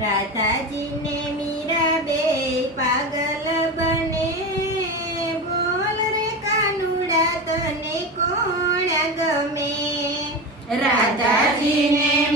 રાધાજીને મીરાબે પાગલ બને. બોલ રે કાનુડા તને કોણ ગમે? રાધાજીને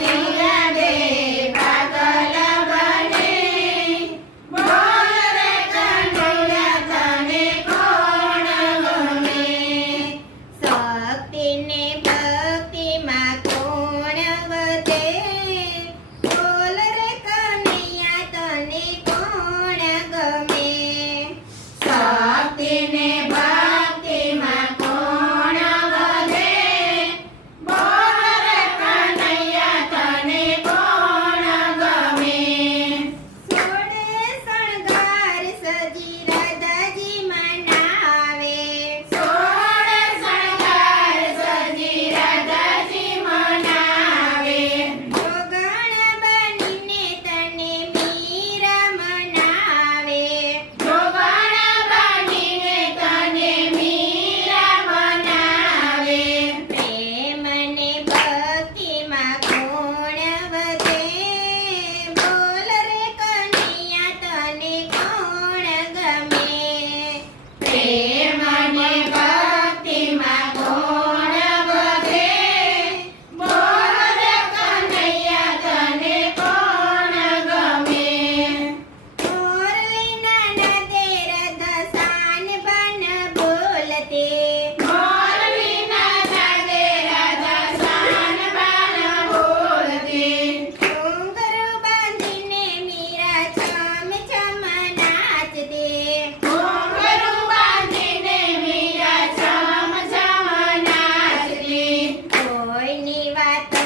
Bye.